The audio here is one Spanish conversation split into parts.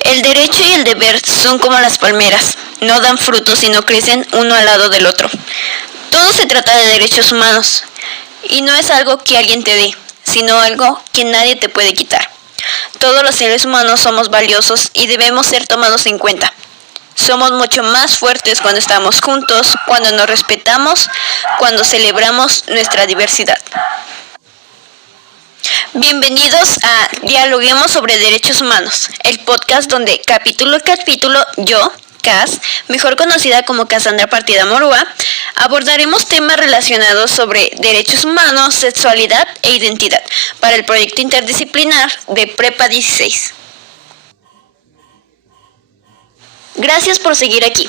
El derecho y el deber son como las palmeras, no dan frutos y no crecen uno al lado del otro. Todo se trata de derechos humanos, y no es algo que alguien te dé, sino algo que nadie te puede quitar. Todos los seres humanos somos valiosos y debemos ser tomados en cuenta. Somos mucho más fuertes cuando estamos juntos, cuando nos respetamos, cuando celebramos nuestra diversidad. Bienvenidos a Dialoguemos sobre Derechos Humanos, el podcast donde capítulo a capítulo yo, Cas, mejor conocida como Cassandra Partida Morúa, abordaremos temas relacionados sobre derechos humanos, sexualidad e identidad para el proyecto interdisciplinar de Prepa 16. Gracias por seguir aquí.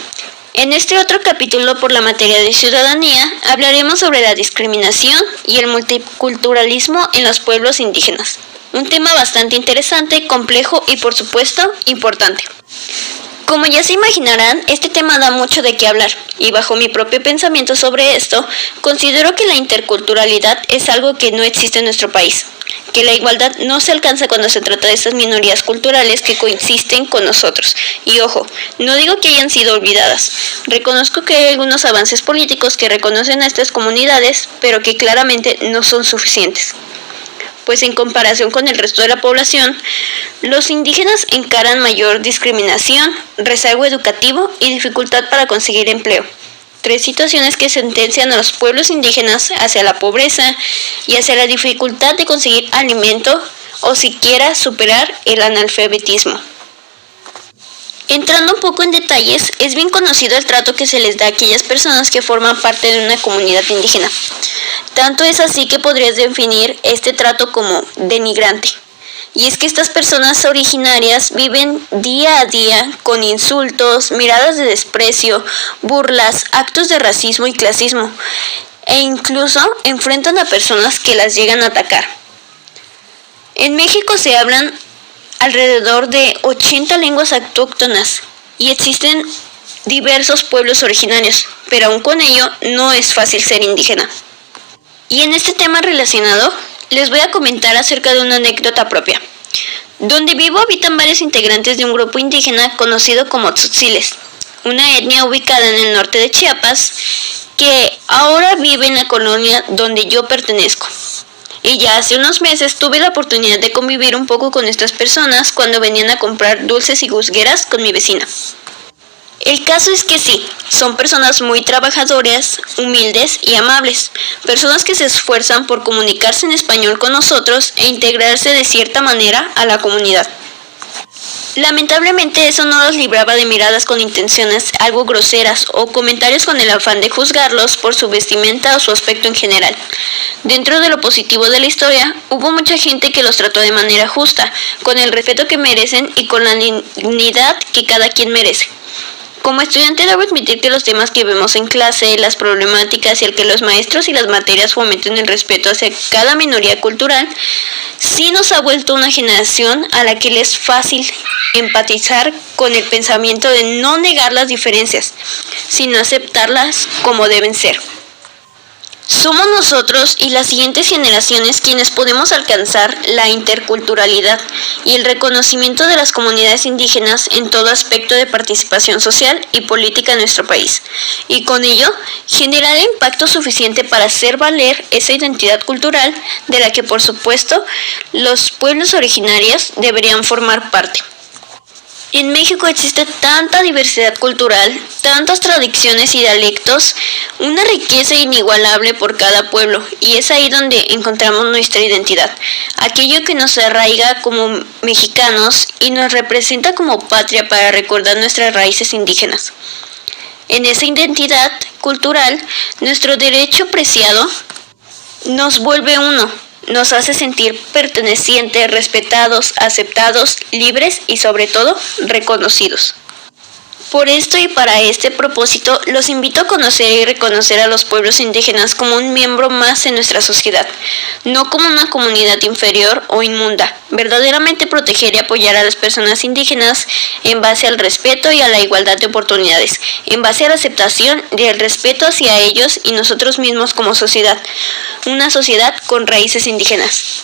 En este otro capítulo por la materia de ciudadanía hablaremos sobre la discriminación y el multiculturalismo en los pueblos indígenas. Un tema bastante interesante, complejo y por supuesto importante. Como ya se imaginarán, este tema da mucho de qué hablar, y bajo mi propio pensamiento sobre esto, considero que la interculturalidad es algo que no existe en nuestro país, que la igualdad no se alcanza cuando se trata de estas minorías culturales que coexisten con nosotros. Y ojo, no digo que hayan sido olvidadas, reconozco que hay algunos avances políticos que reconocen a estas comunidades, pero que claramente no son suficientes. Pues en comparación con el resto de la población, los indígenas encaran mayor discriminación, rezago educativo y dificultad para conseguir empleo. Tres situaciones que sentencian a los pueblos indígenas hacia la pobreza y hacia la dificultad de conseguir alimento o siquiera superar el analfabetismo. Entrando un poco en detalles, es bien conocido el trato que se les da a aquellas personas que forman parte de una comunidad indígena. Tanto es así que podrías definir este trato como denigrante. Y es que estas personas originarias viven día a día con insultos, miradas de desprecio, burlas, actos de racismo y clasismo, e incluso enfrentan a personas que las llegan a atacar. En México se hablan alrededor de 80 lenguas autóctonas y existen diversos pueblos originarios, pero aún con ello no es fácil ser indígena. Y en este tema relacionado, les voy a comentar acerca de una anécdota propia. Donde vivo habitan varios integrantes de un grupo indígena conocido como tzotziles, una etnia ubicada en el norte de Chiapas, que ahora vive en la colonia donde yo pertenezco. Y ya hace unos meses tuve la oportunidad de convivir un poco con estas personas cuando venían a comprar dulces y gusgueras con mi vecina. El caso es que sí, son personas muy trabajadoras, humildes y amables, personas que se esfuerzan por comunicarse en español con nosotros e integrarse de cierta manera a la comunidad. Lamentablemente eso no los libraba de miradas con intenciones algo groseras o comentarios con el afán de juzgarlos por su vestimenta o su aspecto en general. Dentro de lo positivo de la historia, hubo mucha gente que los trató de manera justa, con el respeto que merecen y con la dignidad que cada quien merece. Como estudiante debo admitir que los temas que vemos en clase, las problemáticas y el que los maestros y las materias fomenten el respeto hacia cada minoría cultural, sí nos ha vuelto una generación a la que le es fácil empatizar con el pensamiento de no negar las diferencias, sino aceptarlas como deben ser. Somos nosotros y las siguientes generaciones quienes podemos alcanzar la interculturalidad y el reconocimiento de las comunidades indígenas en todo aspecto de participación social y política en nuestro país, y con ello generar el impacto suficiente para hacer valer esa identidad cultural de la que por supuesto los pueblos originarios deberían formar parte. En México existe tanta diversidad cultural, tantas tradiciones y dialectos, una riqueza inigualable por cada pueblo, y es ahí donde encontramos nuestra identidad, aquello que nos arraiga como mexicanos y nos representa como patria para recordar nuestras raíces indígenas. En esa identidad cultural, nuestro derecho preciado nos vuelve uno. Nos hace sentir pertenecientes, respetados, aceptados, libres y sobre todo reconocidos. Por esto y para este propósito, los invito a conocer y reconocer a los pueblos indígenas como un miembro más en nuestra sociedad, no como una comunidad inferior o inmunda. Verdaderamente proteger y apoyar a las personas indígenas en base al respeto y a la igualdad de oportunidades, en base a la aceptación y el respeto hacia ellos y nosotros mismos como sociedad, una sociedad con raíces indígenas.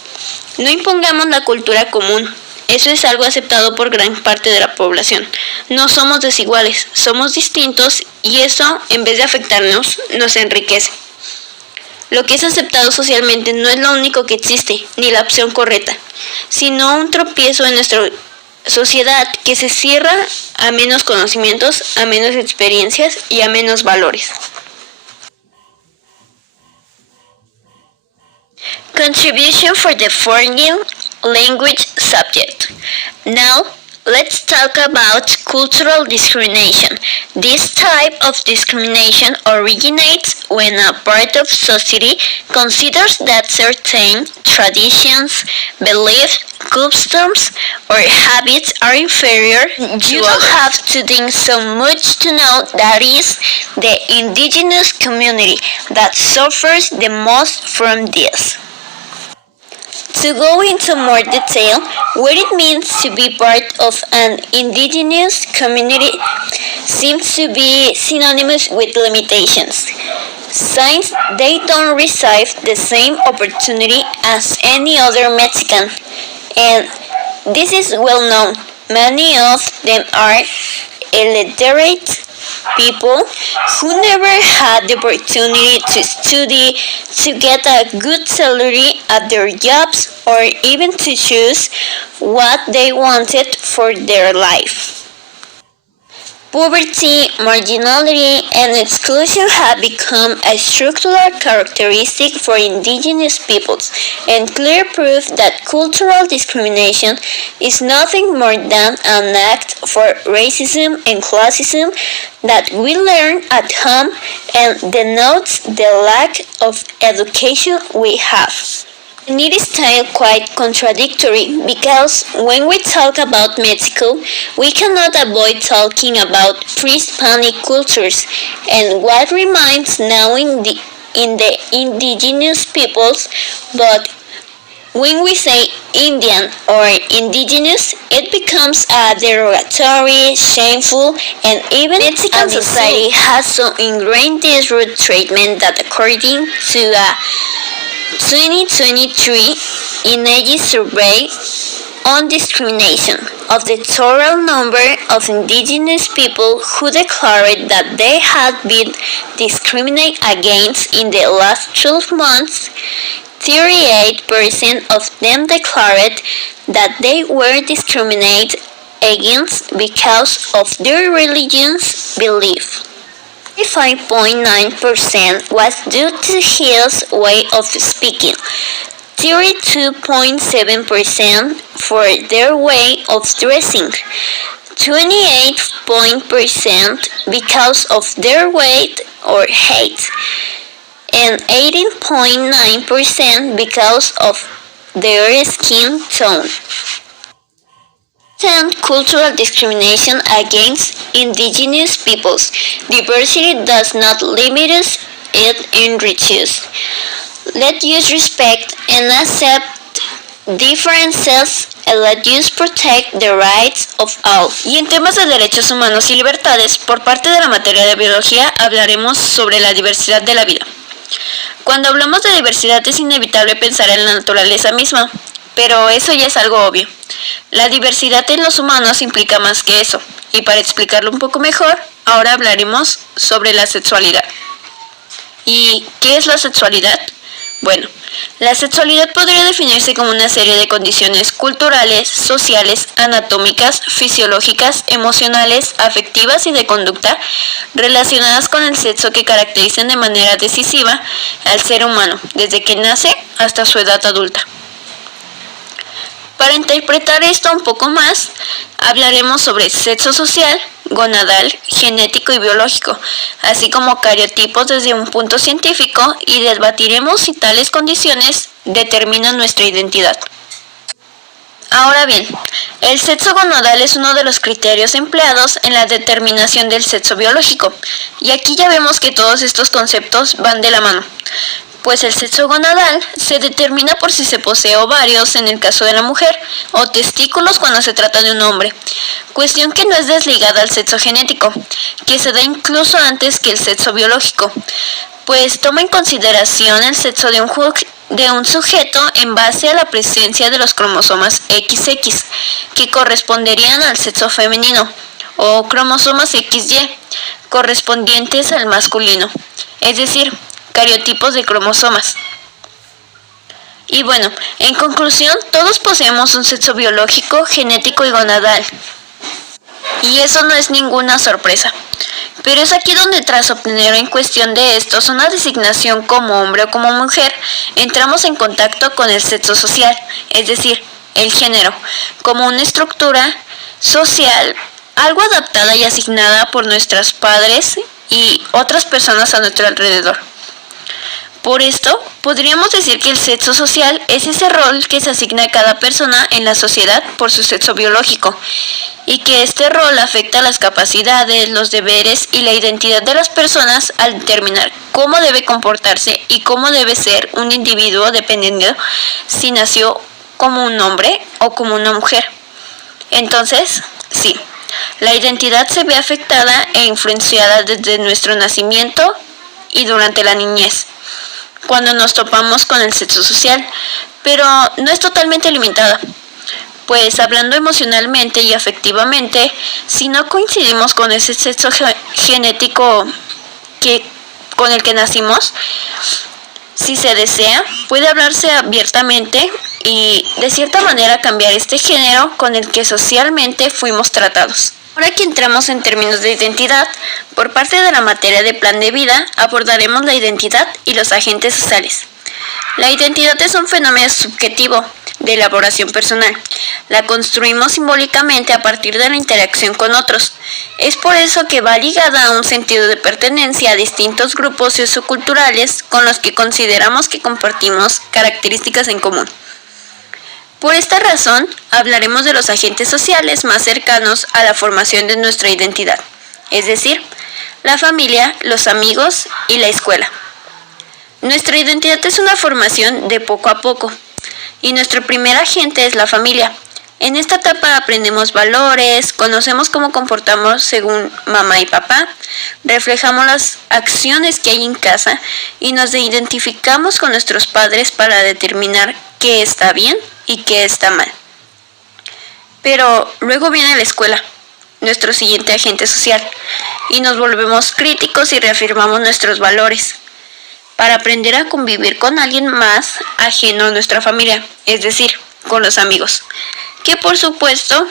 No impongamos la cultura común, Eso es algo aceptado por gran parte de la población. No somos desiguales, somos distintos y eso, en vez de afectarnos, nos enriquece. Lo que es aceptado socialmente no es lo único que existe, ni la opción correcta, sino un tropiezo en nuestra sociedad que se cierra a menos conocimientos, a menos experiencias y a menos valores. Contribution for the foreign language subject. Now, let's talk about cultural discrimination. This type of discrimination originates when a part of society considers that certain traditions, beliefs, customs, or habits are inferior. You don't have to think so much to know that is the indigenous community that suffers the most from this. To go into more detail, what it means to be part of an indigenous community seems to be synonymous with limitations, since they don't receive the same opportunity as any other Mexican, and this is well known. Many of them are illiterate people who never had the opportunity to study, to get a good salary at their jobs, or even to choose what they wanted for their life. Poverty, marginality, and exclusion have become a structural characteristic for indigenous peoples, and clear proof that cultural discrimination is nothing more than an act for racism and classism that we learn at home and denotes the lack of education we have. And it is still quite contradictory because when we talk about Mexico, we cannot avoid talking about pre-Hispanic cultures and what remains now in the indigenous peoples, but when we say Indian or indigenous, it becomes a derogatory, shameful, and even Mexican society has so ingrained this rude treatment that according to a 2023 INEGI survey on discrimination, of the total number of indigenous people who declared that they had been discriminated against in the last 12 months, 38% of them declared that they were discriminated against because of their religion's belief. 5.9% was due to his way of speaking, 32.7% for their way of dressing, 28% because of their weight or height, and 18.9% because of their skin tone. And cultural discrimination against indigenous peoples. Diversity does not limit us, it enriches. Let us respect and accept differences and let us protect the rights of all. Y en temas de derechos humanos y libertades, por parte de la materia de biología hablaremos sobre la diversidad de la vida. Cuando hablamos de diversidad es inevitable pensar en la naturaleza misma, pero eso ya es algo obvio. La diversidad en los humanos implica más que eso, y para explicarlo un poco mejor, ahora hablaremos sobre la sexualidad. ¿Y qué es la sexualidad? Bueno, la sexualidad podría definirse como una serie de condiciones culturales, sociales, anatómicas, fisiológicas, emocionales, afectivas y de conducta relacionadas con el sexo que caracterizan de manera decisiva al ser humano, desde que nace hasta su edad adulta. Para interpretar esto un poco más, hablaremos sobre sexo social, gonadal, genético y biológico, así como cariotipos desde un punto científico y debatiremos si tales condiciones determinan nuestra identidad. Ahora bien, el sexo gonadal es uno de los criterios empleados en la determinación del sexo biológico, y aquí ya vemos que todos estos conceptos van de la mano. Pues el sexo gonadal se determina por si se posee ovarios en el caso de la mujer o testículos cuando se trata de un hombre, cuestión que no es desligada al sexo genético, que se da incluso antes que el sexo biológico, pues toma en consideración el sexo de un de un sujeto en base a la presencia de los cromosomas XX, que corresponderían al sexo femenino, o cromosomas XY, correspondientes al masculino, es decir, cariotipos de cromosomas. Y bueno, en conclusión, todos poseemos un sexo biológico, genético y gonadal. Y eso no es ninguna sorpresa. Pero es aquí donde, tras obtener en cuestión de estos una designación como hombre o como mujer, entramos en contacto con el sexo social, es decir, el género, como una estructura social algo adaptada y asignada por nuestros padres y otras personas a nuestro alrededor. Por esto, podríamos decir que el sexo social es ese rol que se asigna a cada persona en la sociedad por su sexo biológico, y que este rol afecta las capacidades, los deberes y la identidad de las personas al determinar cómo debe comportarse y cómo debe ser un individuo dependiendo si nació como un hombre o como una mujer. Entonces, sí, la identidad se ve afectada e influenciada desde nuestro nacimiento y durante la niñez, cuando nos topamos con el sexo social, pero no es totalmente limitada, pues hablando emocionalmente y afectivamente, si no coincidimos con ese sexo genético con el que nacimos, si se desea, puede hablarse abiertamente y de cierta manera cambiar este género con el que socialmente fuimos tratados. Ahora que entramos en términos de identidad, por parte de la materia de plan de vida, abordaremos la identidad y los agentes sociales. La identidad es un fenómeno subjetivo de elaboración personal. La construimos simbólicamente a partir de la interacción con otros. Es por eso que va ligada a un sentido de pertenencia a distintos grupos socioculturales con los que consideramos que compartimos características en común. Por esta razón, hablaremos de los agentes sociales más cercanos a la formación de nuestra identidad, es decir, la familia, los amigos y la escuela. Nuestra identidad es una formación de poco a poco, y nuestro primer agente es la familia. En esta etapa aprendemos valores, conocemos cómo comportamos según mamá y papá, reflejamos las acciones que hay en casa y nos identificamos con nuestros padres para determinar qué está bien y qué está mal. Pero luego viene la escuela, nuestro siguiente agente social, y nos volvemos críticos y reafirmamos nuestros valores para aprender a convivir con alguien más ajeno a nuestra familia, es decir, con los amigos, que por supuesto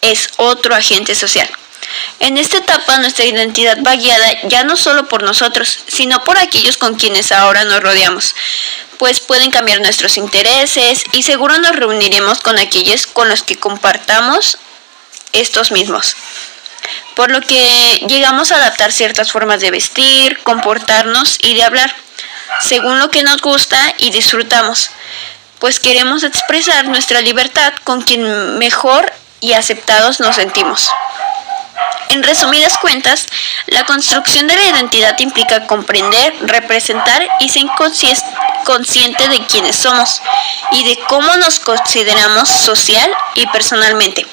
es otro agente social. En esta etapa nuestra identidad va guiada ya no solo por nosotros, sino por aquellos con quienes ahora nos rodeamos, pues pueden cambiar nuestros intereses y seguro nos reuniremos con aquellos con los que compartamos estos mismos. Por lo que llegamos a adaptar ciertas formas de vestir, comportarnos y de hablar, según lo que nos gusta y disfrutamos, pues queremos expresar nuestra libertad con quien mejor y aceptados nos sentimos. En resumidas cuentas, la construcción de la identidad implica comprender, representar y ser consciente de quiénes somos y de cómo nos consideramos social y personalmente,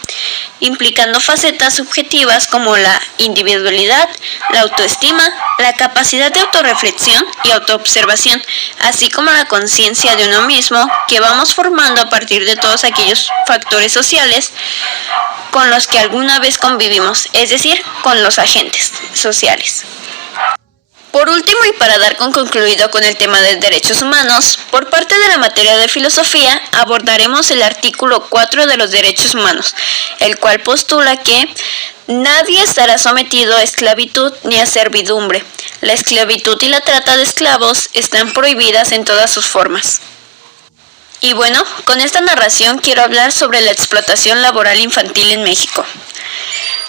implicando facetas subjetivas como la individualidad, la autoestima, la capacidad de autorreflexión y autoobservación, así como la conciencia de uno mismo que vamos formando a partir de todos aquellos factores sociales con los que alguna vez convivimos, es decir, con los agentes sociales. Por último, y para dar con concluido con el tema de derechos humanos, por parte de la materia de filosofía abordaremos el artículo 4 de los derechos humanos, el cual postula que nadie estará sometido a esclavitud ni a servidumbre. La esclavitud y la trata de esclavos están prohibidas en todas sus formas. Y bueno, con esta narración quiero hablar sobre la explotación laboral infantil en México.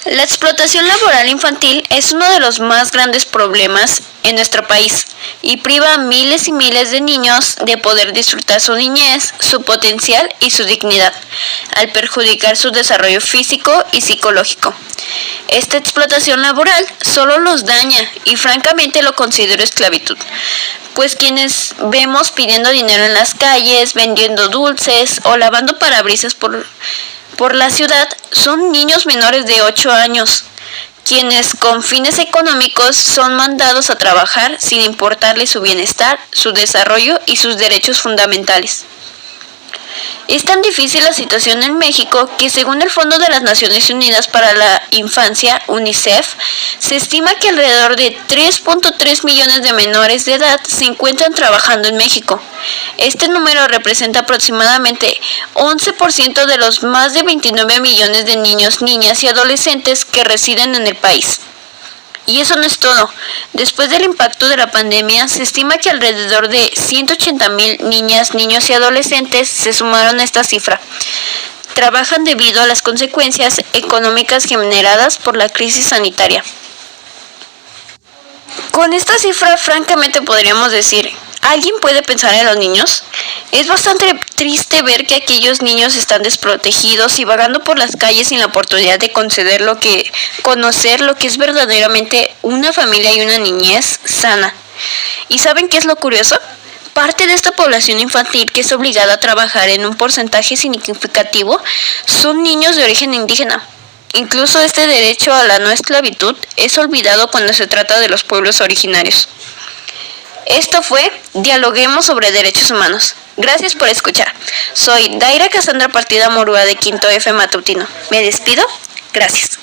La explotación laboral infantil es uno de los más grandes problemas en nuestro país y priva a miles y miles de niños de poder disfrutar su niñez, su potencial y su dignidad, al perjudicar su desarrollo físico y psicológico. Esta explotación laboral solo los daña y francamente lo considero esclavitud, pues quienes vemos pidiendo dinero en las calles, vendiendo dulces o lavando parabrisas por la ciudad son niños menores de 8 años quienes con fines económicos son mandados a trabajar sin importarles su bienestar, su desarrollo y sus derechos fundamentales. Es tan difícil la situación en México que según el Fondo de las Naciones Unidas para la Infancia, UNICEF, se estima que alrededor de 3.3 millones de menores de edad se encuentran trabajando en México. Este número representa aproximadamente 11% de los más de 29 millones de niños, niñas y adolescentes que residen en el país. Y eso no es todo. Después del impacto de la pandemia, se estima que alrededor de 180,000 niñas, niños y adolescentes se sumaron a esta cifra. Trabajan debido a las consecuencias económicas generadas por la crisis sanitaria. Con esta cifra, francamente podríamos decir, ¿alguien puede pensar en los niños? Es bastante triste ver que aquellos niños están desprotegidos y vagando por las calles sin la oportunidad de conocer lo que es verdaderamente una familia y una niñez sana. ¿Y saben qué es lo curioso? Parte de esta población infantil que es obligada a trabajar en un porcentaje significativo son niños de origen indígena. Incluso este derecho a la no esclavitud es olvidado cuando se trata de los pueblos originarios. Esto fue Dialoguemos sobre Derechos Humanos. Gracias por escuchar. Soy Daira Cassandra Partida Morúa de Quinto F Matutino. Me despido. Gracias.